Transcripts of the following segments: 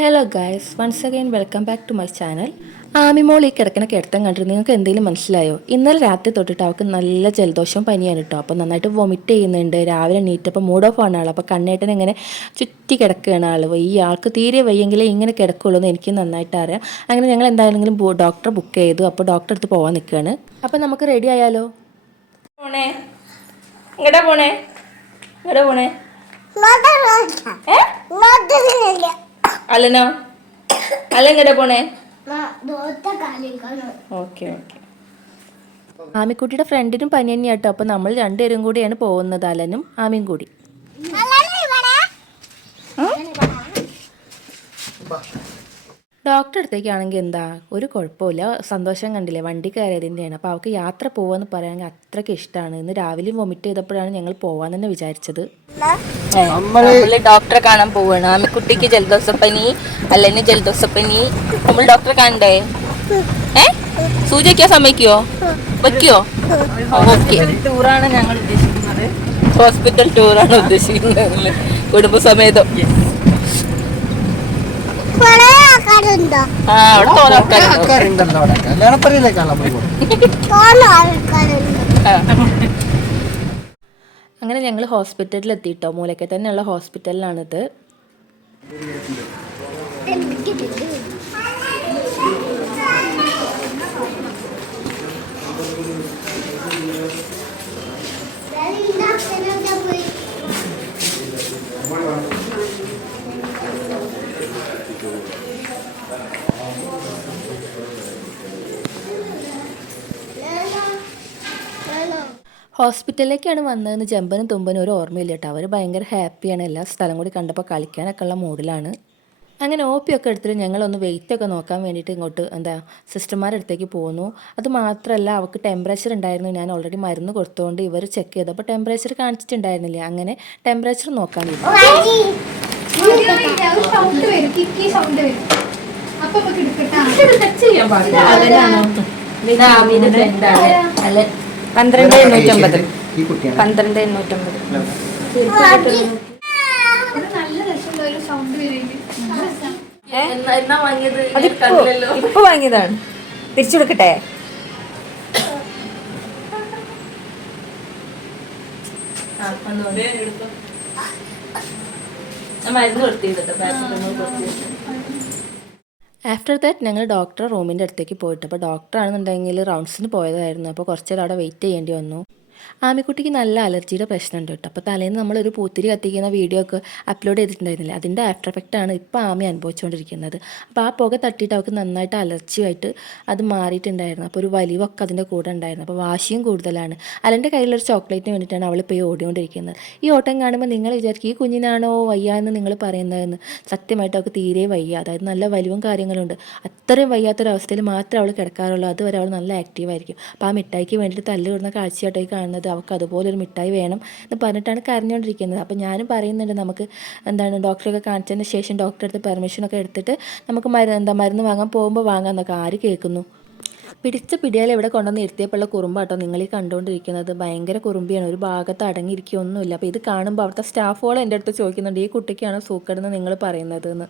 Hello guys once again welcome back to my channel ആമിമോൾ ഈ കിടക്കണ കിടത്തം കണ്ടിട്ട് നിങ്ങൾക്ക് എന്തെങ്കിലും മനസ്സിലായോ? ഇന്നലെ രാത്രി തൊട്ടിട്ട് അവൾക്ക് നല്ല ജലദോഷം പനിയാണ് കേട്ടോ. അപ്പോൾ നന്നായിട്ട് വൊമിറ്റ് ചെയ്യുന്നുണ്ട്. രാവിലെ നീറ്റപ്പോൾ മൂഡ് ഓഫ് ആണ് ആൾ അപ്പോൾ കണ്ണേട്ടൻ ഇങ്ങനെ ചുറ്റി കിടക്കുകയാണ് ആൾ ഈ ആൾക്ക് തീരെ വയ്യെങ്കിലേ ഇങ്ങനെ കിടക്കുള്ളൂ എന്ന് എനിക്ക് നന്നായിട്ട് അറിയാം. അങ്ങനെ ഞങ്ങൾ എന്തായാലും ഡോക്ടറെ ബുക്ക് ചെയ്തു. അപ്പോൾ ഡോക്ടറെ അടുത്ത് പോകാൻ നിൽക്കുകയാണ്. അപ്പോൾ നമുക്ക് റെഡി ആയാലോ? പോണേ. ഇങ്ങടാ പോണേ? ഇങ്ങടാ പോണേ? ഏ? അല്ലനോ അല്ല ഇങ്ങടാ പോണേ? Okay okay. ആമിക്കുട്ടിയുടെ ഫ്രണ്ടിനും പനി തന്നെയാട്ടോ. അപ്പോൾ നമ്മൾ രണ്ടുപേരും കൂടിയാണ് പോകുന്നത് അലനും ആമിയും കൂടി ഡോക്ടറെ അടുത്തേക്കാണെങ്കിൽ എന്താ? ഒരു കുഴപ്പമില്ല. സന്തോഷം കണ്ടില്ലേ? വണ്ടി കയറിയതിന്റെയാണ്. അപ്പോൾ അവൾക്ക് യാത്ര പോവാന്ന് പറയാമെങ്കിൽ അത്രയ്ക്ക് ഇഷ്ടമാണ്. ഇന്ന് രാവിലെ വൊമിറ്റ് ചെയ്തപ്പോഴാണ് ഞങ്ങൾ പോവാൻ തന്നെ വിചാരിച്ചത് ഡോക്ടറെ കാണാൻ പോവാണ്. ആമി കുട്ടിക്ക് ജലദോഷപ്പനി അല്ലെങ്കിൽ ജലദോഷപ്പനി. നമ്മൾ ഡോക്ടറെ കാണണ്ടേ? ഏ? സൂചി വയ്ക്കാൻ സമ്മതിക്കോ? വെക്കോ? ഓക്കെ. ടൂറാണ് ഞങ്ങൾ ഉദ്ദേശിക്കുന്നത്. ഹോസ്പിറ്റൽ ടൂറാണ് ഉദ്ദേശിക്കുന്നത്. കുടുംബസമേതം. ആ അവിടെ തോന്നുന്നു ആൾക്കാരുണ്ടോ? ആൾക്കാരുണ്ടല്ലോ അവിടെ. കല്യാണപ്പരയിലേക്കാണല്ലോ പോയി ആ. അങ്ങനെ ഞങ്ങൾ ഹോസ്പിറ്റലിൽ എത്തിയിട്ടോ മൂലക്കെ തന്നെയുള്ള ഹോസ്പിറ്റലിലാണിത്. ഹോസ്പിറ്റലിലേക്കാണ് വന്നതെന്ന് ജമ്പനും തുമ്പനും ഒരു ഓർമ്മയില്ല കേട്ടോ. അവർ ഭയങ്കര ഹാപ്പിയാണ്. എല്ലാ സ്ഥലം കൂടി കണ്ടപ്പോൾ കളിക്കാനൊക്കെ ഉള്ള മൂഡിലാണ്. അങ്ങനെ ഒ പി ഒക്കെ എടുത്തിട്ട് ഞങ്ങളൊന്ന് വെയിറ്റ് ഒക്കെ നോക്കാൻ വേണ്ടിയിട്ട് ഇങ്ങോട്ട് എന്താ സിസ്റ്റർമാരുടെ അടുത്തേക്ക് പോന്നു. അത് മാത്രമല്ല അവൾക്ക് ടെമ്പറേച്ചർ ഉണ്ടായിരുന്നു. ഞാൻ ഓൾറെഡി മരുന്ന് കൊടുത്തുകൊണ്ട് ഇവർ ചെക്ക് ചെയ്തു. അപ്പോൾ ടെമ്പറേച്ചർ കാണിച്ചിട്ടുണ്ടായിരുന്നില്ല. അങ്ങനെ ടെമ്പറേച്ചർ നോക്കാൻ വേണ്ടി. സൗണ്ട് പന്ത്രണ്ട് എണ്ണൂറ്റമ്പത്. പന്ത്രണ്ട് എണ്ണൂറ്റമ്പത് നല്ല രസമുള്ള സൗണ്ട് വരുന്നുണ്ട് എന്നാ വാങ്ങിയത് അതിപ്പോ ഇപ്പൊ വാങ്ങിയതാണ്. തിരിച്ചു കൊടുക്കട്ടെ? മരുന്ന് കൊടുത്തിട്ടോ പാരസെറ്റമോൾ കൊടുത്തിട്ട് ആഫ്റ്റർ ദാറ്റ് ഞങ്ങൾ ഡോക്ടറെ റൂമിന്റെ അടുത്തേക്ക് പോയിട്ട്. അപ്പോൾ ഡോക്ടറാണെന്നുണ്ടെങ്കിൽ റൗണ്ട്സിന് പോയതായിരുന്നു. അപ്പോൾ കുറച്ച് നേരം അവിടെ വെയിറ്റ് ചെയ്യേണ്ടി വന്നു. ആമിക്കുട്ടിക്ക് നല്ല അലർജിയുടെ പ്രശ്നമുണ്ട് കേട്ടോ. അപ്പോൾ തലേന്ന് നമ്മളൊരു പൂത്തിരി കത്തിക്കുന്ന വീഡിയോ ഒക്കെ അപ്ലോഡ് ചെയ്തിട്ടുണ്ടായിരുന്നില്ല? അതിന്റെ ആഫ്റ്റർ എഫക്റ്റാണ് ഇപ്പോൾ ആമി അനുഭവിച്ചുകൊണ്ടിരിക്കുന്നത്. അപ്പോൾ ആ പുക തട്ടിയിട്ട് അവൾക്ക് നന്നായിട്ട് അലർജി ആയിട്ട് അത് മാറിയിട്ടുണ്ടായിരുന്നു. അപ്പോൾ ഒരു വലിവൊക്കെ അതിന്റെ കൂടെ ഉണ്ടായിരുന്നു. അപ്പോൾ വാശിയും കൂടുതലാണ്. അലന്റെ കയ്യിലൊരു ചോക്ലേറ്റിന് വേണ്ടിയിട്ടാണ് അവളിപ്പോൾ ഓടിക്കൊണ്ടിരിക്കുന്നത്. ഈ ഓട്ടം കാണുമ്പോൾ നിങ്ങൾ വിചാരിക്കും ഈ കുഞ്ഞിനാണോ വയ്യ എന്ന് നിങ്ങൾ പറയുന്നതെന്ന്? സത്യമായിട്ട് അവൾക്ക് തീരെ വയ്യ. അതായത് നല്ല വലിവും കാര്യങ്ങളുണ്ട്. അത്രയും വയ്യാത്തൊരവസ്ഥയിൽ മാത്രമേ അവൾ കിടക്കാറുള്ളൂ. അതുവരെ അവൾ നല്ല ആക്റ്റീവായിരിക്കും അപ്പോൾ ആ മിഠായിക്ക് വേണ്ടിയിട്ട് തല്ലുകൂടുന്ന കാഴ്ചയായിട്ടേക്ക് കാഴ്ചയായിട്ടായി കാണുന്നത് അവൾക്ക് അതുപോലെ ഒരു മിഠായി വേണം എന്ന് പറഞ്ഞിട്ടാണ് കരഞ്ഞുകൊണ്ടിരിക്കുന്നത്. അപ്പോൾ ഞാനും പറയുന്നുണ്ട് നമുക്ക് എന്താണ് ഡോക്ടറൊക്കെ കാണിച്ചതിന് ശേഷം ഡോക്ടറെ അടുത്ത് പെർമിഷനൊക്കെ എടുത്തിട്ട് നമുക്ക് മരുന്ന് എന്താ മരുന്ന് വാങ്ങാൻ പോകുമ്പോൾ വാങ്ങാമെന്നൊക്കെ ആര് കേൾക്കുന്നു? പിടിച്ച പിടിയാൽ ഇവിടെ കൊണ്ടുവന്ന് ഇരുത്തിയപ്പോഴുള്ള കുറുമ്പാട്ടോ നിങ്ങൾ ഈ കണ്ടുകൊണ്ടിരിക്കുന്നത്. ഭയങ്കര കുറുമ്പിയാണ്. ഒരു ഭാഗത്ത് അടങ്ങിയിരിക്കുകയൊന്നുമില്ല. അപ്പോൾ ഇത് കാണുമ്പോൾ അവിടുത്തെ സ്റ്റാഫുകൾ എന്റെ അടുത്ത് ചോദിക്കുന്നുണ്ട് ഈ കുട്ടിക്കാണ് സൂക്കടെന്ന് നിങ്ങൾ പറയുന്നത് എന്ന്.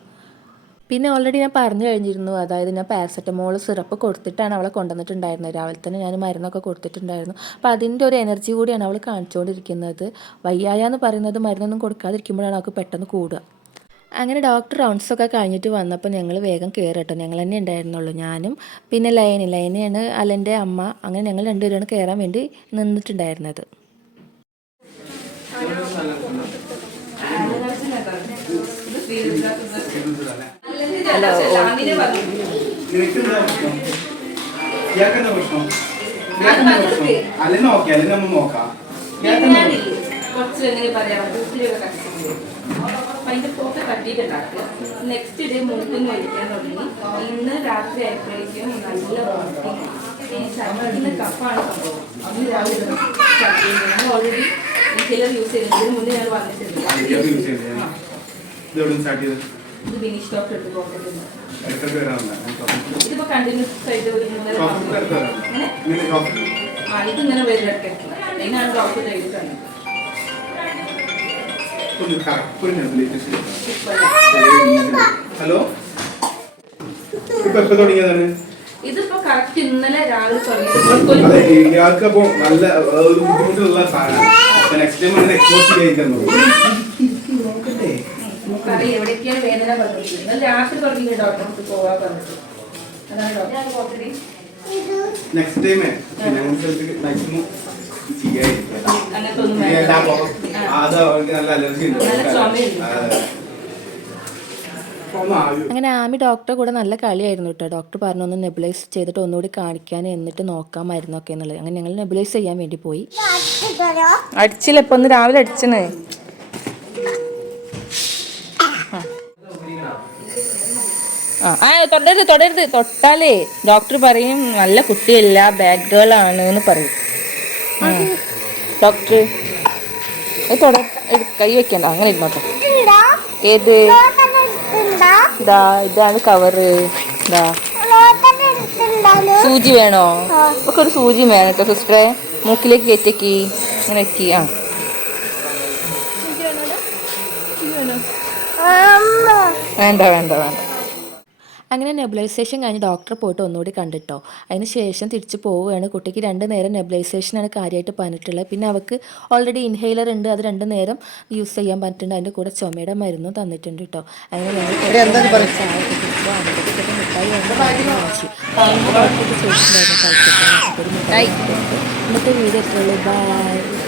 പിന്നെ ഓൾറെഡി ഞാൻ പറഞ്ഞു കഴിഞ്ഞിരുന്നു അതായത് ഞാൻ പാരസെറ്റമോൾ സിറപ്പ് കൊടുത്തിട്ടാണ് അവളെ കൊണ്ടുവന്നിട്ടുണ്ടായിരുന്നത്. രാവിലെ തന്നെ ഞാൻ മരുന്നൊക്കെ കൊടുത്തിട്ടുണ്ടായിരുന്നു. അപ്പോൾ അതിന്റെ ഒരു എനർജി കൂടിയാണ് അവൾ കാണിച്ചുകൊണ്ടിരിക്കുന്നത് വയ്യായ എന്ന് പറയുന്നത് മരുന്നൊന്നും കൊടുക്കാതിരിക്കുമ്പോഴാണ് അവൾക്ക് പെട്ടെന്ന് കൂടുക. അങ്ങനെ ഡോക്ടർ റൗണ്ട്സൊക്കെ കഴിഞ്ഞിട്ട് വന്നപ്പോൾ ഞങ്ങൾ വേഗം കയറട്ടോ ഞങ്ങൾ തന്നെ ഉണ്ടായിരുന്നുള്ളൂ ഞാനും പിന്നെ ലൈനി ലൈനിയാണ് അലന്റെ അമ്മ. അങ്ങനെ ഞങ്ങൾ രണ്ടുപേരാണ് കയറാൻ വേണ്ടി നിന്നിട്ടുണ്ടായിരുന്നത്. ഇയാൾക്കെന്താ പ്രശ്നം. ഇയാൾക്കെന്താ പ്രശ്നം. അല്ലെന്ന് നോക്കി അല്ലെങ്കിൽ നമ്മൾ നോക്കാം. ഇയാൾക്കെന്താ പ്രശ്നം? കുറച്ച് എങ്ങനെ പറയാം? കട്ടിയിട്ടുണ്ടാക്കുക നെക്സ്റ്റ് ഡേ മൂക്കിന് കഴിക്കാൻ തുടങ്ങി. ഇന്ന് രാത്രി ആയപ്പോഴേക്കും നല്ല വോമിറ്റിംഗ് കപ്പാണ് സംഭവം. അന്ന് രാവിലെ ഞങ്ങൾ ഓൾറെഡി ചിലർ യൂസ് ചെയ്തിട്ടുണ്ട്. ഇതിന് മുന്നേ ഞാൻ വന്നിട്ടുണ്ട്. ചെയ്യുന്നത് ഇത് ബിനീഷ് ഡോക്ടർ എടുത്ത് ഇതിപ്പോ കണ്ടിന്യൂസ് ആയിട്ട് ഒരു മൂന്നര ആ ഇതിങ്ങനെ വരുന്നിടക്കില്ല അതിനാണ് ഡോക്ടർ എഴുതി തന്നത് ഹലോ ഇപ്പൊ എപ്പോ തുടങ്ങിയതാണ്? ഇതിപ്പോ കറക്റ്റ് ഇന്നലെ രാവിലെ തുടങ്ങി നല്ല ഒരു ബുദ്ധിമുട്ടുള്ള സാധനം. നെക്സ്റ്റ് ടൈം എക്സ്പോസ് നമുക്കറിയാം എവിടേക്കാണ് വേദന പറഞ്ഞിരിക്കുന്നത് ഇന്നലെ രാത്രി തുടങ്ങിയ ഡോക്ടർ നമുക്ക് പോവാൻ പറഞ്ഞിട്ട്? അതാണ് ഡോക്ടർ നെക്സ്റ്റ് ടൈം മാക്സിമം അങ്ങനെ ആമി ഡോക്ടറെ കൂടെ നല്ല കളിയായിരുന്നു കേട്ടോ ഡോക്ടർ പറഞ്ഞു ഒന്ന് നെബുലൈസ് ചെയ്തിട്ട് ഒന്നുകൂടി കാണിക്കാൻ എന്നിട്ട് നോക്കാം മരുന്നൊക്കെ എന്നുള്ളത്. അങ്ങനെ ഞങ്ങൾ നെബുലൈസ് ചെയ്യാൻ വേണ്ടി പോയി. അടിച്ചില്ല ഇപ്പൊ ഒന്ന് രാവിലെ അടിച്ചണേ. ആ തൊടരുത് തൊടരുത്. തൊട്ടാലേ ഡോക്ടർ പറയും നല്ല കുട്ടിയല്ല ബാഡ് ഗേൾ ആണ് എന്ന് പറയും. ഡോക്ടർ തൊട കൈ വെക്കണ്ട അങ്ങനെ ഇരുന്നോട്ടെ. ഏത്? ഇതാ ഇതാണ് കവറ് ഇതാ. സൂചി വേണോ? ഒക്കെ ഒരു സൂചി വേണം കേട്ടോ സിസ്റ്ററെ മൂക്കിലേക്ക് കയറ്റക്കി. അങ്ങനെ വെക്കി ആ. വേണ്ട വേണ്ട വേണ്ട. അങ്ങനെ നെബുലൈസേഷൻ കഴിഞ്ഞ് ഡോക്ടറെ പോയിട്ട് ഒന്നുകൂടി കണ്ടിട്ടോ. അതിന് ശേഷം തിരിച്ച് പോവുകയാണ്. കുട്ടിക്ക് രണ്ട് നേരം നെബുലൈസേഷനാണ് കാര്യമായിട്ട് പറഞ്ഞിട്ടുള്ളത്. പിന്നെ അവൾക്ക് ഓൾറെഡി ഇൻഹെയിലർ ഉണ്ട്. അത് രണ്ട് നേരം യൂസ് ചെയ്യാൻ പറ്റുന്നുണ്ട് അതിന്റെ കൂടെ ചുമയുടെ മരുന്നും തന്നിട്ടുണ്ട് കേട്ടോ അങ്ങനെ ഞങ്ങൾ ചായ മിഠായി ചോദിച്ചിട്ടുണ്ടായിരുന്നു. ഇന്നത്തെ വീഡിയോ എത്രയുള്ളൂ ബൈ